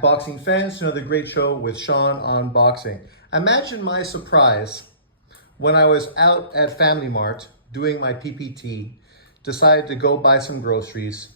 Boxing fans, to another great show with Sean on boxing. Imagine my surprise when I was out at Family Mart doing my PPT, decided to go buy some groceries,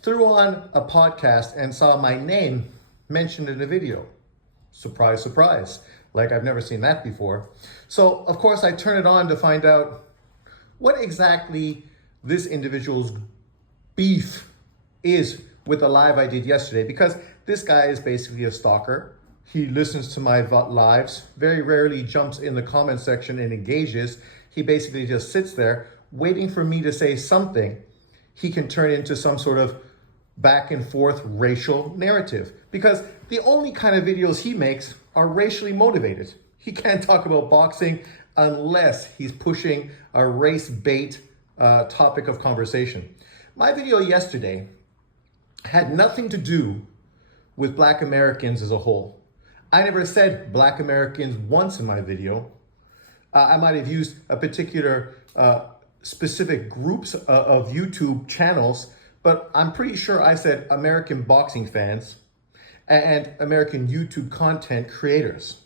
threw on a podcast and saw my name mentioned in a video. Surprise, surprise. Like I've never seen that before. So of course I turn it on to find out what exactly this individual's beef is with the live I did yesterday, because this guy is basically a stalker. He listens to my lives, very rarely jumps in the comment section and engages. He basically just sits there waiting for me to say something he can turn into some sort of back and forth racial narrative, because the only kind of videos he makes are racially motivated. He can't talk about boxing unless he's pushing a race bait topic of conversation. My video yesterday had nothing to do with Black Americans as a whole. I never said Black Americans once in my video. I might have used a particular specific groups of YouTube channels, but I'm pretty sure I said American boxing fans and American YouTube content creators.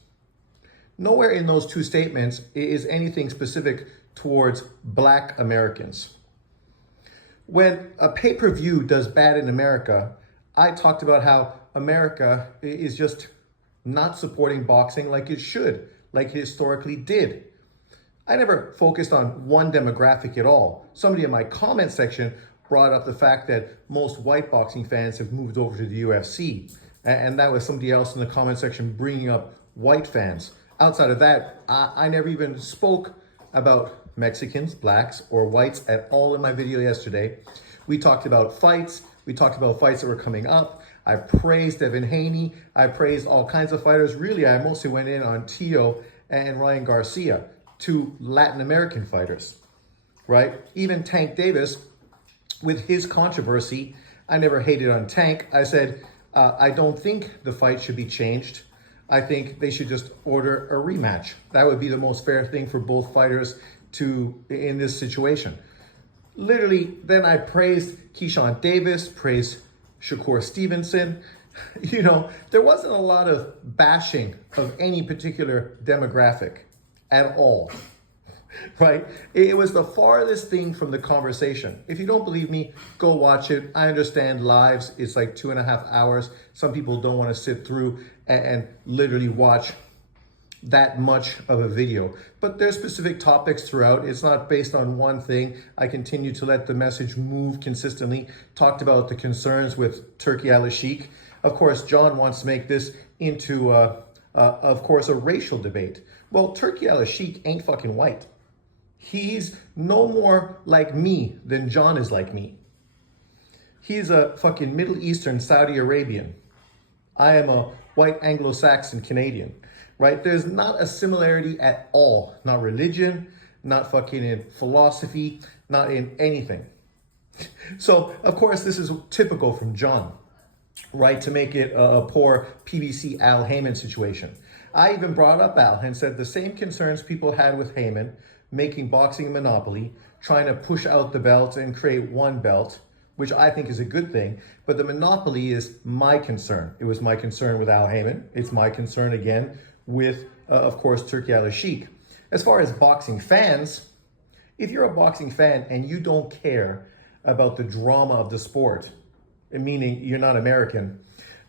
Nowhere in those two statements is anything specific towards Black Americans. When a pay-per-view does bad in America, I talked about how America is just not supporting boxing like it should, like it historically did. I never focused on one demographic at all. Somebody in my comment section brought up the fact that most white boxing fans have moved over to the UFC. And that was somebody else in the comment section bringing up white fans. Outside of that, I never even spoke about Mexicans, blacks, or whites at all in my video yesterday. We talked about fights. We talked about fights that were coming up. I praised Devin Haney. I praised all kinds of fighters. Really, I mostly went in on Tio and Ryan Garcia, two Latin American fighters, right? Even Tank Davis, with his controversy, I never hated on Tank. I said, I don't think the fight should be changed. I think they should just order a rematch. That would be the most fair thing for both fighters in this situation. Literally, then I praised Keyshawn Davis, praised Shakur Stevenson. You know, there wasn't a lot of bashing of any particular demographic at all, right? It was the farthest thing from the conversation. If you don't believe me, go watch it. I understand lives, it's like 2.5 hours. Some people don't want to sit through and literally watch that much of a video, but there's specific topics throughout. It's not based on one thing. I continue to let the message move consistently. Talked about the concerns with Turki Al-Sheikh. Of course, John wants to make this into, of course, a racial debate. Well, Turki Al-Sheikh ain't fucking white. He's no more like me than John is like me. He's a fucking Middle Eastern Saudi Arabian. I am a white Anglo-Saxon Canadian. Right? There's not a similarity at all. Not religion, not fucking in philosophy, not in anything. So, of course, this is typical from John, right? To make it a poor PBC Al Heyman situation. I even brought up Al and said the same concerns people had with Heyman, making boxing a monopoly, trying to push out the belt and create one belt, which I think is a good thing. But the monopoly is my concern. It was my concern with Al Heyman. It's my concern again with, of course, Turki Al-Sheikh. As far as boxing fans, if you're a boxing fan and you don't care about the drama of the sport, meaning you're not American,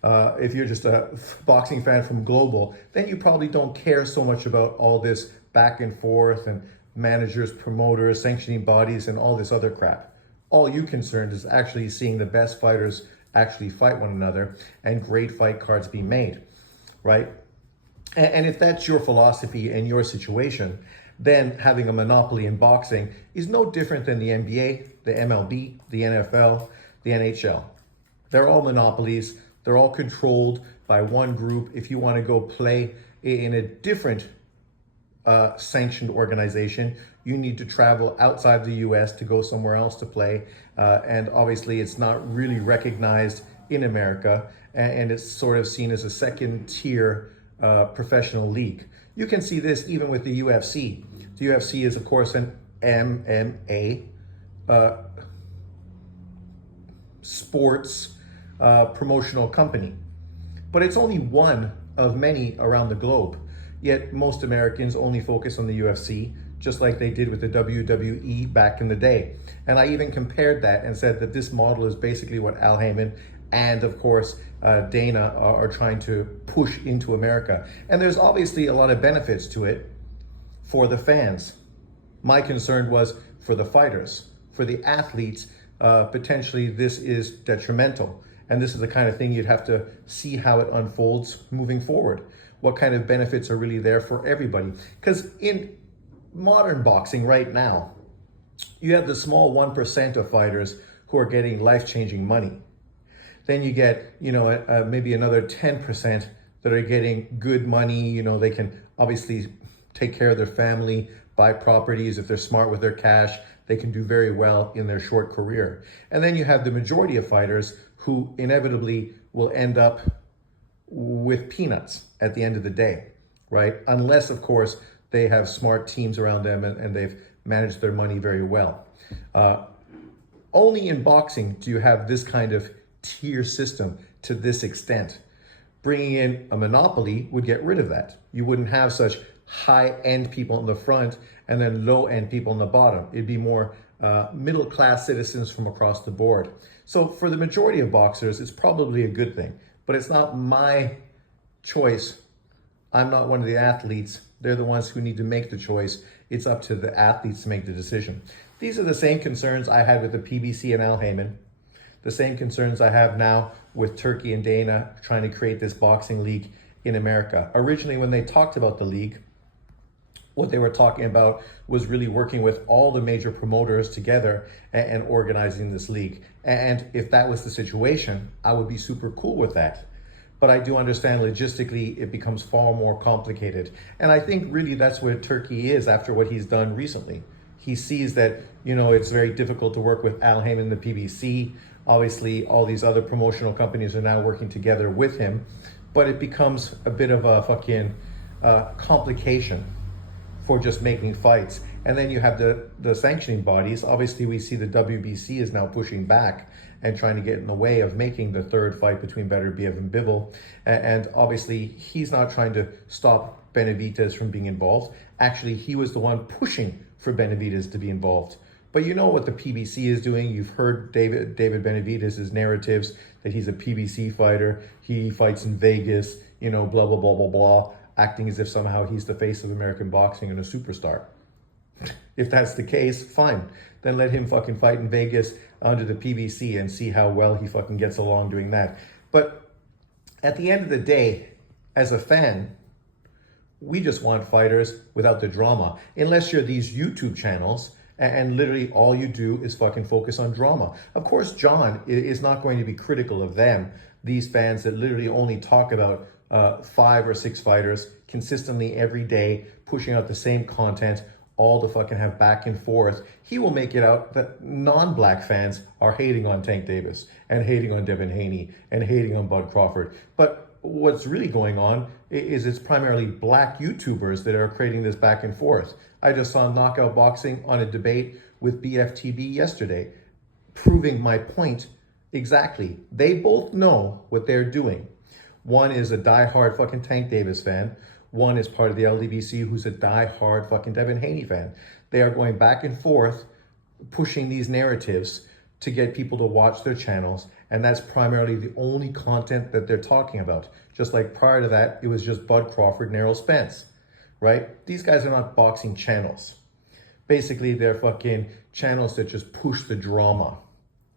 if you're just a boxing fan from global, then you probably don't care so much about all this back and forth and managers, promoters, sanctioning bodies, and all this other crap. All you concerned is actually seeing the best fighters actually fight one another and great fight cards be made, right? And if that's your philosophy and your situation, then having a monopoly in boxing is no different than the NBA, the MLB, the NFL, the NHL. They're all monopolies. They're all controlled by one group. If you want to go play in a different sanctioned organization, you need to travel outside the US to go somewhere else to play. And obviously it's not really recognized in America, and it's sort of seen as a second tier professional league. You can see this even with the UFC. The UFC is, of course, an MMA sports promotional company. but it's only one of many around the globe. Yet most Americans only focus on the UFC, just like they did with the WWE back in the day. And I even compared that and said that this model is basically what Al Heyman and of course Dana are trying to push into America. And there's obviously a lot of benefits to it for the fans. My concern was for the fighters, for the athletes, potentially this is detrimental. And this is the kind of thing you'd have to see how it unfolds moving forward. What kind of benefits are really there for everybody? Because in modern boxing right now, you have the small 1% of fighters who are getting life-changing money. Then you get, maybe another 10% that are getting good money. They can obviously take care of their family, buy properties. If they're smart with their cash, they can do very well in their short career. And then you have the majority of fighters who inevitably will end up with peanuts at the end of the day, right? Unless, of course, they have smart teams around them and they've managed their money very well. Only in boxing do you have this kind of tier system to this extent. Bringing in a monopoly would get rid of that. You wouldn't have such high-end people in the front and then low-end people in the bottom. It'd be more middle-class citizens from across the board. So for the majority of boxers, it's probably a good thing, but it's not my choice. I'm not one of the athletes. They're the ones who need to make the choice. It's up to the athletes to make the decision. These are the same concerns I had with the PBC and Al Heyman, the same concerns I have now with Turkey and Dana trying to create this boxing league in America. Originally, when they talked about the league, what they were talking about was really working with all the major promoters together and organizing this league. And if that was the situation, I would be super cool with that. But I do understand logistically, it becomes far more complicated. And I think really that's where Turkey is after what he's done recently. He sees that, it's very difficult to work with Al Heyman and the PBC. Obviously, all these other promotional companies are now working together with him, but it becomes a bit of a fucking complication for just making fights. And then you have the sanctioning bodies. Obviously, we see the WBC is now pushing back and trying to get in the way of making the third fight between Beterbiev and Bivol. And obviously, he's not trying to stop Benavidez from being involved. Actually, he was the one pushing for Benavidez to be involved. But you know what the PBC is doing. You've heard David Benavidez's narratives that he's a PBC fighter. He fights in Vegas, blah, blah, blah, blah, blah, acting as if somehow he's the face of American boxing and a superstar. If that's the case, fine. Then let him fucking fight in Vegas under the PBC and see how well he fucking gets along doing that. But at the end of the day, as a fan, we just want fighters without the drama. Unless you're these YouTube channels and literally all you do is fucking focus on drama. Of course, John is not going to be critical of them, these fans that literally only talk about 5 or 6 fighters consistently every day, pushing out the same content, all to fucking have back and forth. He will make it out that non-black fans are hating on Tank Davis and hating on Devin Haney and hating on Bud Crawford. But what's really going on is it's primarily black YouTubers that are creating this back and forth. I just saw Knockout Boxing on a debate with BFTB yesterday, proving my point exactly. They both know what they're doing. One is a diehard fucking Tank Davis fan. One is part of the LDBC who's a diehard fucking Devin Haney fan. They are going back and forth, pushing these narratives to get people to watch their channels. And that's primarily the only content that they're talking about. Just like prior to that, it was just Bud Crawford and Errol Spence, right? These guys are not boxing channels. Basically, they're fucking channels that just push the drama.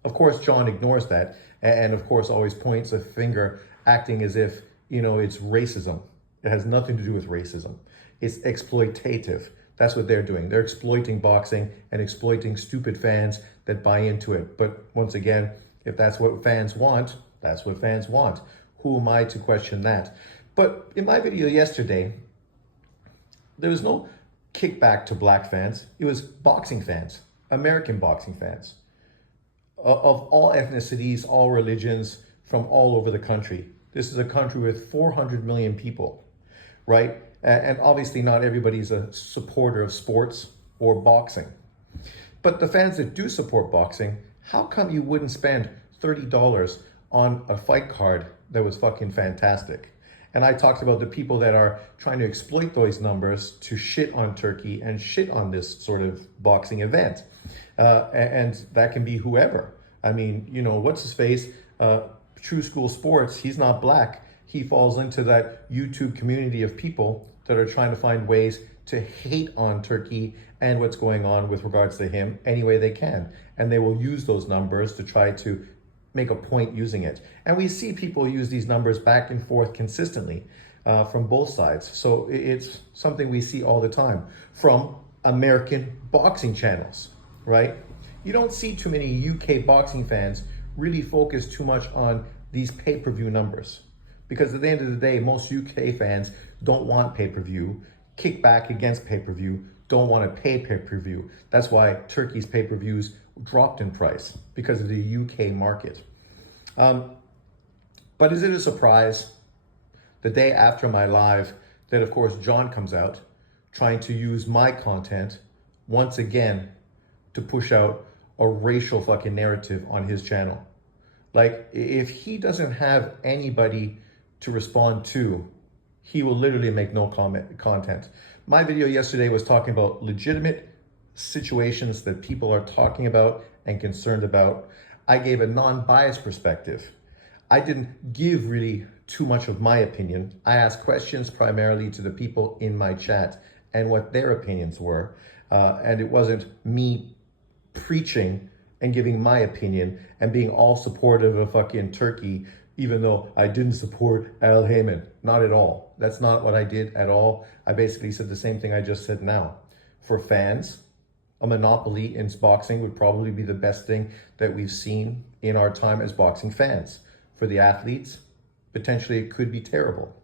Of course, John ignores that. And of course, always points a finger, acting as if, it's racism. It has nothing to do with racism. It's exploitative. That's what they're doing. They're exploiting boxing and exploiting stupid fans that buy into it. But once again, if that's what fans want, that's what fans want. Who am I to question that? But in my video yesterday, there was no kickback to black fans. It was boxing fans, American boxing fans, of all ethnicities, all religions, from all over the country. This is a country with 400 million people, right? And obviously not everybody's a supporter of sports or boxing. But the fans that do support boxing, how come you wouldn't spend $30 on a fight card that was fucking fantastic. And I talked about the people that are trying to exploit those numbers to shit on Turkey and shit on this sort of boxing event. And that can be whoever. I mean, you know, what's his face? True School Sports, he's not black. He falls into that YouTube community of people that are trying to find ways to hate on Turkey and what's going on with regards to him any way they can. And they will use those numbers to try to make a point using it. And we see people use these numbers back and forth consistently from both sides. So it's something we see all the time from American boxing channels, right? You don't see too many UK boxing fans really focus too much on these pay-per-view numbers, because at the end of the day, most UK fans don't want pay-per-view, kick back against pay-per-view, don't want to pay pay-per-view. That's why Turkey's pay-per-views dropped in price, because of the UK market. But is it a surprise the day after my live that, of course, John comes out trying to use my content once again to push out a racial fucking narrative on his channel? Like, if he doesn't have anybody to respond to, he will literally make no content. My video yesterday was talking about legitimate situations that people are talking about and concerned about. I gave a non-biased perspective. I didn't give really too much of my opinion. I asked questions primarily to the people in my chat and what their opinions were. And it wasn't me preaching and giving my opinion and being all supportive of fucking Turkey, even though I didn't support Al Heyman. Not at all. That's not what I did at all. I basically said the same thing I just said now. For fans, a monopoly in boxing would probably be the best thing that we've seen in our time as boxing fans. For the athletes, potentially it could be terrible.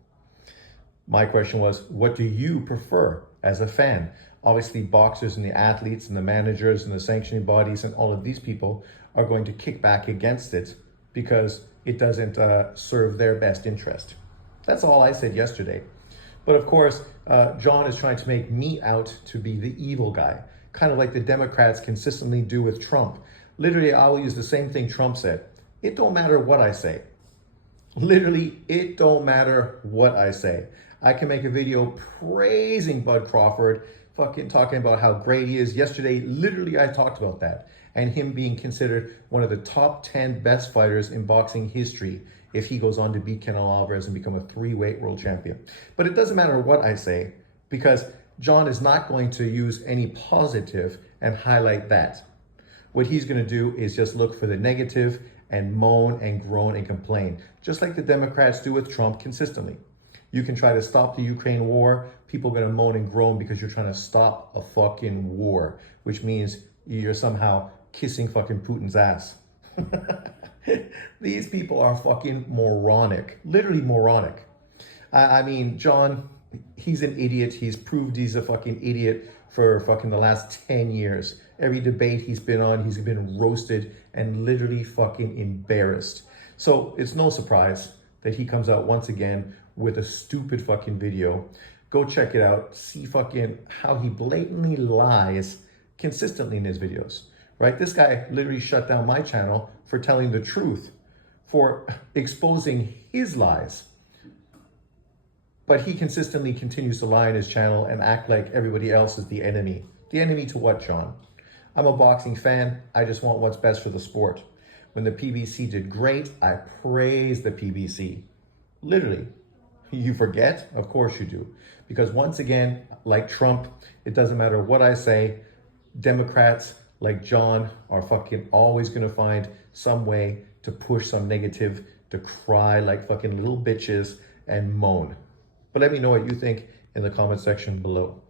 My question was, what do you prefer as a fan? Obviously, boxers and the athletes and the managers and the sanctioning bodies and all of these people are going to kick back against it because it doesn't serve their best interest. That's all I said yesterday. But of course, John is trying to make me out to be the evil guy, kind of like the Democrats consistently do with Trump. Literally, I will use the same thing Trump said. It don't matter what I say. Literally, it don't matter what I say. I can make a video praising Bud Crawford, fucking talking about how great he is. Yesterday, literally, I talked about that and him being considered one of the top 10 best fighters in boxing history if he goes on to beat Canelo Alvarez and become a 3-weight world champion. But it doesn't matter what I say, because John is not going to use any positive and highlight that. What he's going to do is just look for the negative and moan and groan and complain, just like the Democrats do with Trump consistently. You can try to stop the Ukraine war. People are going to moan and groan because you're trying to stop a fucking war, which means you're somehow kissing fucking Putin's ass. These people are fucking moronic, literally moronic. I mean, John, he's an idiot. He's proved he's a fucking idiot for fucking the last 10 years. Every debate he's been on, he's been roasted and literally fucking embarrassed. So it's no surprise that he comes out once again with a stupid fucking video. Go check it out. See fucking how he blatantly lies consistently in his videos, right? This guy literally shut down my channel for telling the truth, for exposing his lies. But he consistently continues to lie in his channel and act like everybody else is the enemy. The enemy to what, John? I'm a boxing fan. I just want what's best for the sport. When the PBC did great, I praised the PBC. Literally. You forget? Of course you do. Because once again, like Trump, it doesn't matter what I say, Democrats like John are fucking always going to find some way to push some negative, to cry like fucking little bitches and moan. But let me know what you think in the comment section below.